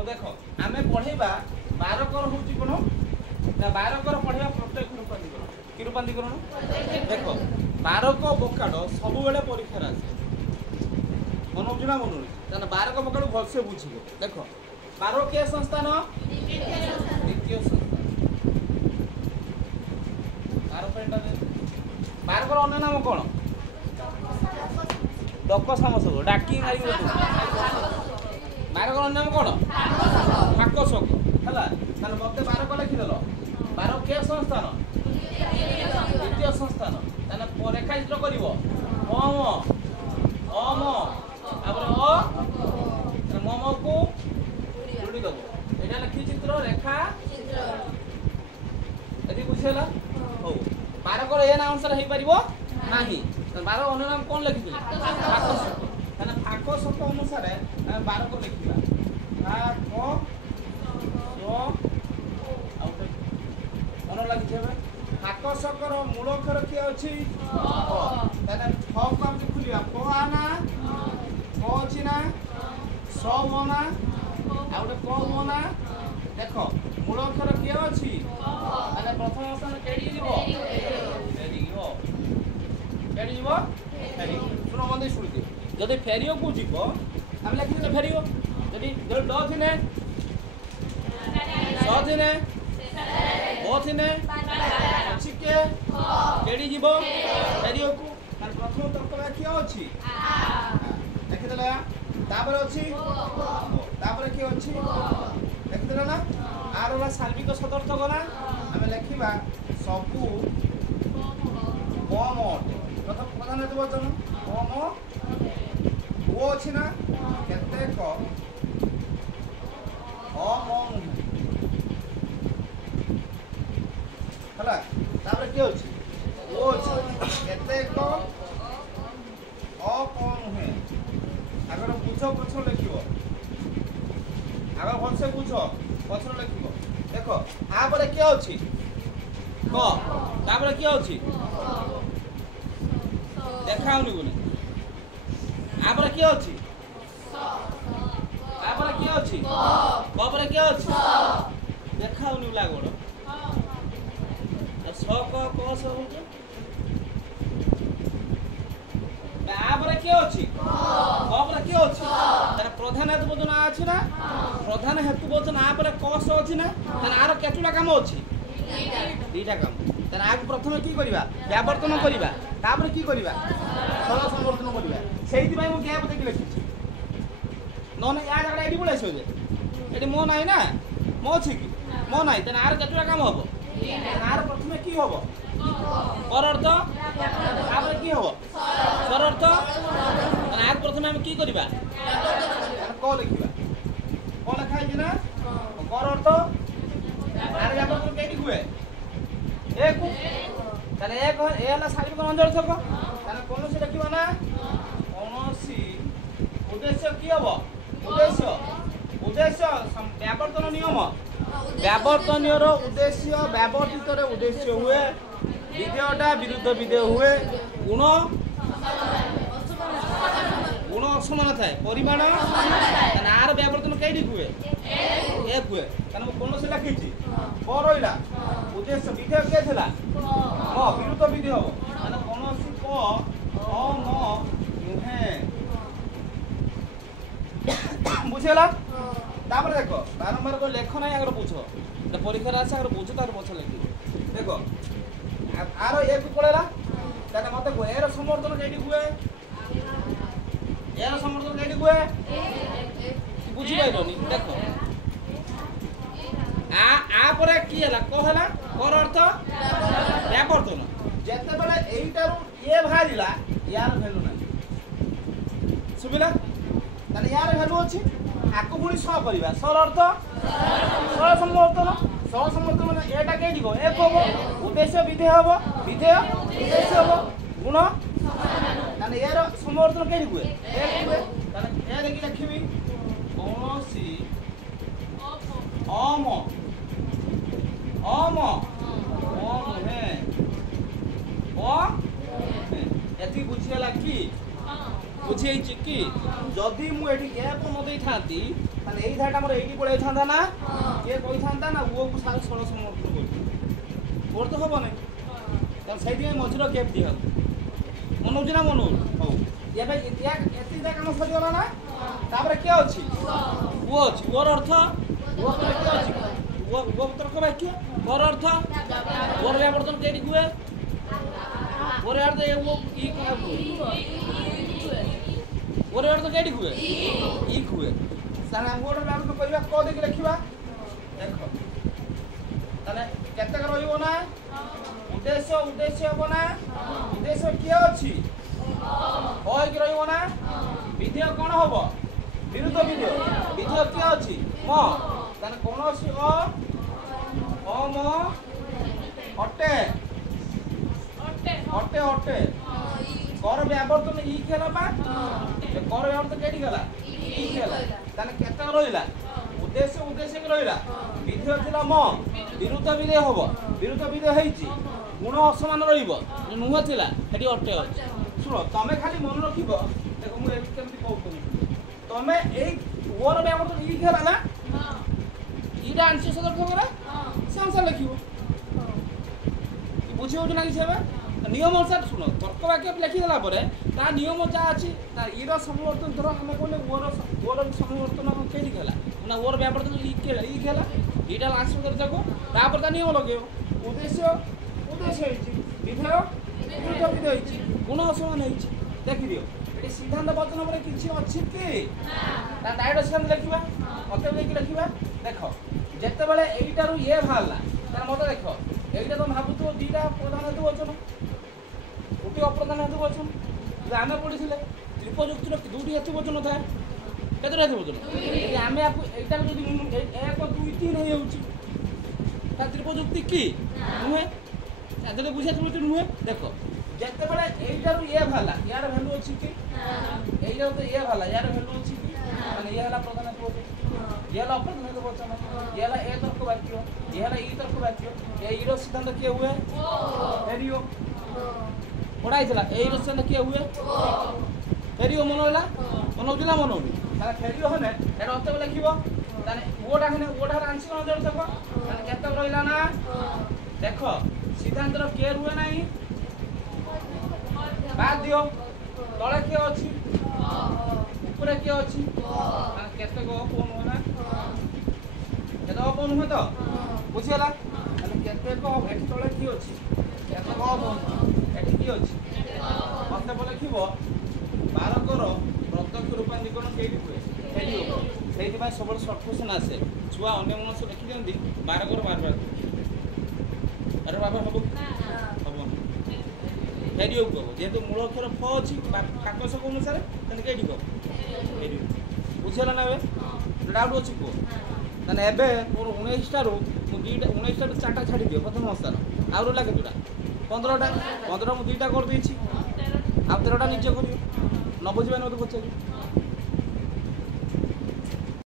हो देख आम पढ़ेबा 12 कर हूँ कौन ना 12 कर पढ़ेबा प्रत्येक रूपांतरण कि रूपांतरण देख 12 को बोकाड सब बेले परीक्षा आसे मन हो ना मन 12 को बोकाड भलसे बुझे देख 12 के संस्थान द्वितीय संस्थान 12 कर अन्य नाम कौन डक सामसक डाकी मारी 12 कर अन्य नाम कौन फाकसक है मत 12 को लिखिदेल 12 के संस्थान द्वितीय संस्थान रेखाचित्र कर अम अम मम को जोड़ी दब यहाँ लिखी चित्र रेखा ये बुझेगा हो 12 कर ए नाम अनुसार हो पार ना 12 अन्य नाम कौन लिखी फाकसक फाकसक अनुसार 12 को लिखा मन लगे फाकसकर मूल अक्षर किए अच्छी खुलिया क आना क अच्छी ना स मना आ क मना देख मूल अक्षर किए अच्छी प्रथम स्थान केड़ी शुण बंद शुणी जदि फेरियो को जीव आम लिखी फेरियो जदि ड थिने स थिने ब थिने छिके केड़ी जीव फेरियो को प्रथम तर्क किए अच्छी लिखिदेला तापर अच्छी तापर किए अच्छी लिखिदेला ना आर सार्विक सदर्थक ना आम लिखा सबू कम अटे प्रधान वचन कम ओ अच्छी ना केतेक अम है किए अच्छी ओ अच्छी केतेक अकम नुहे आगर बुझ पछर लिख आगर भलसे बुझ पछर लिख देख आपर किए अच्छी क तापर किए अच्छी देखाऊनी बोले आपर किए अच्छी तापर किए अच्छी कपर किए अच्छी देखाऊनी लागोड़ स क सब किए अच्छी कपर किए अच्छी प्रधान हेतु वचन अच्छी ना प्रधान हेतु वचन आपर कस अच्छी ना आर केतुटा काम अच्छी दीटा काम आगे प्रथम कि व्यावर्तन करवा कि सरल संवर्धन करवा से गैप देखिए लिखी ना या जगह ये पड़े आसो ये मो ना ना मो अच्छी कि मो ना आर केतुटा काम हम आर प्रथम कि हम परर्थ कि हम सरर्थ आगे प्रथम आम कि क लिखा क लिखाई ना करर्थ आर व्यावर्तन कई हुए एक सार्विक अंजल छक कौन लिखा ना कौन उद्देश्य कि हम उद्देश्य व्यावर्तन नियम व्यावर्तन उद्देश्य व्यावर्तित उद्देश्य हुए विधेयटा विरुद्ध विधेय हुए गुण गुण असमान थाए परिमाण आर व्यावर्तन कई हुए एक हुए कौन से लिखी रहा उद्देश्य विधेय किए थे विरुद्ध विधेय हम कौन नुहे बुझेगा तापर देख बारंबार तो लेख ना आगे बुझ परीक्षा आसे आगे बुझ तार पछ लिख देख आर एक पड़ेगा मत एर समर्थन कई हुए एर समर्थन कई हुए बुझीपारे देख आपर किए कहला कर अर्थ व्यावर्तन जिते बड़े यहीटारू ये बाहर यार भैल्यू ना सुविला यार भैल्यू अच्छी आपको पुणी स करवा सर अर्थ सरल समर्थन मैंने एटा कई एक हम उद्देश्य विधेय हम विधेय उद्देश्य हम गुण यार समर्थन कई हुए एक हुए देखिए लिखी कौन अम अम नुहे ये बुझीगला कि बुझे कि जदि मुझे गैप न दे था ତାହେଲେ ଏଇ ଧାରଟା ଆମର ଏଇଠି ପଳେଇଥାନ୍ତା ନା କିଏ କହିଥାନ୍ତା ନା ଉକୁ ସାର ଷୋଳ ସମର୍ପଣ କରୁଛି ମୋର ତ ହବନି ତାହେଲେ ସେଇଥିପାଇଁ ମଝିର ଗ୍ୟାପ୍ ଦିଅ ମନ ହଉଛି ନା ମନ ହଉଛି ହଉ ଏବେ ଏତିକି କାମ ସରିଗଲା ନା ତାପରେ କିଏ ଅଛି ପୁଅ ଅଛି ପୁଅର ଅର୍ଥ ପୁଅ ପରେ କିଏ ଅଛି ପୁଅ ତର୍କ ବାକ୍ୟ ପୁଅର ଅର୍ଥ ପୁଅର ବ୍ୟାବର୍ତ୍ତନ କେଇଠି ହୁଏ ପୁଅର ଅର୍ଥ ଇ କଣ ପୁଅର ଅର୍ଥ କେଇଠି ହୁଏ ଇ ହୁଏ ତାହେଲେ ଆମକୁ ଗୋଟେ ବ୍ୟାବର୍ତ୍ତନ କରିବା କ ଦେଇକି ଲେଖିବା ଦେଖ ତାହେଲେ କେତେକ ରହିବ ନା ଉଦ୍ଦେଶ୍ୟ ହବ ନା ଉଦ୍ଦେଶ୍ୟ କିଏ ଅଛି ହେଇକି ରହିବ ନା ବିଧେୟ କଣ ହବ ବିରୁଦ୍ଧ ବିଧେୟ କିଏ ଅଛି ମ ତାହେଲେ କୌଣସି ଅମ ଅଟେ କର ବ୍ୟାବର୍ତ୍ତନ ଇ ହେଲା ବା କର ବ୍ୟାବର୍ତ୍ତନ କେଠି ଗଲା ଇ ହେଲା ତାହେଲେ କେତେ ରହିଲା ଉଦ୍ଦେଶ୍ୟ ରହିଲା ବିଧେୟ ଥିଲା ମ ବିରୁଦ୍ଧ ବିଧେୟ ହବ ବିରୁଦ୍ଧ ବିଧେୟ ହେଇଛି ଗୁଣ ଅସମାନ ରହିବ ନୁହଁ ଥିଲା ସେଠି ଅଟେ ଅଛି ଶୁଣ ତମେ ଖାଲି ମନେ ରଖିବ ଦେଖ ମୁଁ ଏମିତି କେମିତି କହୁଥିଲି ତମେ ଏଇ ଓର ବ୍ୟାବର୍ତ୍ତନ ଇ ହେଲା ନା ଇଟା ଆଂଶିକ ସଦର୍ଥ ହେଲା ସେ ଅନୁସାରେ ଲେଖିବ ବୁଝି ହଉଛି ନା କିଛି ଏବେ ନିୟମ ଅନୁସାରେ ଶୁଣ ତର୍କ ବାକ୍ୟ ଲେଖିଦେଲା ପରେ ତା ନିୟମ ଯାହା ଅଛି ତା ଇର ସମବର୍ତ୍ତନ ଧର ଆମେ କହିଲେ ଓର ସମବର୍ତ୍ତନ କେଇଠି ହେଲା ନା ଓର ବ୍ୟାବର୍ତ୍ତନ ଇ ହେଲା ଇଟା ଆଂଶିକ ସଦର୍ଥକୁ ତାପରେ ତା ନିୟମ ଲଗେଇବ ଉଦ୍ଦେଶ୍ୟ ହେଇଛି ବିଧେୟ ବିରୁଦ୍ଧ ବିଧେୟ ହେଇଛି ଗୁଣ ଅସମାନ ହେଇଛି ଦେଖିଦିଅ ଏଠି ସିଦ୍ଧାନ୍ତ ବଚନ ପରେ କିଛି ଅଛି କି ତା ଡାଇରେକ୍ଟ ସିଦ୍ଧାନ୍ତ ଲେଖିବା ମତେ ଦେଇକି ଲେଖିବା ଦେଖ ଯେତେବେଳେ ଏଇଟାରୁ ଇଏ ବାହାରିଲା ତାହେଲେ ମତେ ଦେଖ ଏଇଟା ତ ଭାବୁଥିବ ଦିଟା ପ୍ରଧାନ ହେତୁ ବଚନ ଗୋଟିଏ ଅପ୍ରଧାନ ହେତୁ ବଚନ ଯଦି ଆମେ ପଢ଼ିଥିଲେ ତ୍ରିପଯୁକ୍ତିର ଦୁଇଟି ହେତୁ ବଚନ ଥାଏ କେତେଟା ହେତୁ ବଚନ ଯଦି ଆମେ ଏଇଟାକୁ ଯଦି 1 2 3 ହେଇଯାଉଛି ତା ତ୍ରିପଯୁକ୍ତି କି ନୁହେଁ ଯଦି ବୁଝିବାକୁ ନୁହେଁ ଦେଖ ଯେତେବେଳେ ଏଇଟାରୁ ଇଏ ବାହାରିଲା ୟାର ଭ୍ୟାଲୁ ଅଛି କି ଏଇଟାରୁ ତ ଇଏ ବାହାରିଲା ୟାର ଭ୍ୟାଲୁ ଅଛି କି ମାନେ ଇଏ ହେଲା ପ୍ରଧାନ ହେତୁ ବଚନ ଇଏ ହେଲା ଅପ୍ରଧାନ ହେତୁ ବଚନ ଇଏ ହେଲା ଏ ତର୍କ ବାକ୍ୟ ଇଏ ହେଲା ଇ ତର୍କ ବାକ୍ୟ ଏଇର ସିଦ୍ଧାନ୍ତ କିଏ ହୁଏ ଫେରିଓ ପଢ଼ା ହେଇଥିଲା ଏଇର ସିଦ୍ଧାନ୍ତ କିଏ ହୁଏ ଫେରିଓ ମନ ହେଲା ମନ ହଉଛି ନା ମନ ହଉନି ତାହେଲେ ଫେରିଓ ହେଲେ ଏଇଟା ଅର୍ଥ ଲେଖିବ ତାହେଲେ ଓଟା ହେଲା ଆଂଶିକ ନଜର ଦେଖ ତାହେଲେ କେତେ ରହିଲା ନା ଦେଖ ସିଦ୍ଧାନ୍ତର କିଏ ରୁହେ ନାହିଁ ବାଦ ଦିଅ ତଳେ କିଏ ଅଛି ଉପରେ କିଏ ଅଛି କେତେ ଅପ ନୁହେଁ ନା କେତେ ଅପ ନୁହେଁ ତ ବୁଝିଗଲା ତାହେଲେ କେତେ ଏଠି ତଳେ କିଏ ଅଛି କେତେ ଅପ ଏଠି କିଏ ଅଛି ମତେ ଲେଖିବ ବାରକର ପ୍ରତ୍ୟକ୍ଷ ରୂପାନ୍ତରୀକରଣ କେଇଠି ହୁଏ ସେଠି ହବ ସେଇଥିପାଇଁ ସବୁବେଳେ ସର୍ଟ କ୍ୱେଶ୍ଚନ୍ ଆସେ ଛୁଆ ଅନ୍ୟ ମନସ୍କ ଲେଖି ଦିଅନ୍ତି ବାରକର ବାର ଆରେ ବାବା ହବ ହବନି ଫେରିବାକୁ ହବ ଯେହେତୁ ମୂଳ ଅକ୍ଷର ଫ ଅଛି କାକସକ ଅନୁସାରେ ତାହେଲେ କେଇଠି ହବ ବୁଝିଗଲା ନା ଏବେ ଡାଉଟ୍ ଅଛି କୁହ ତାହେଲେ ଏବେ ମୋର 19ଟାରୁ ମୁଁ 19ଟାରୁ 4ଟା ଛାଡ଼ିଦିଅ ପ୍ରଥମ ସ୍ଥାନ ଆଉ ରହିଲା କେତେଟା 15ଟା ମୁଁ 2ଟା କରିଦେଇଛି ଆଉ 13ଟା ନିଜେ କରିବ ନ ବୁଝିବାନି ମୋତେ ପଚାରିବି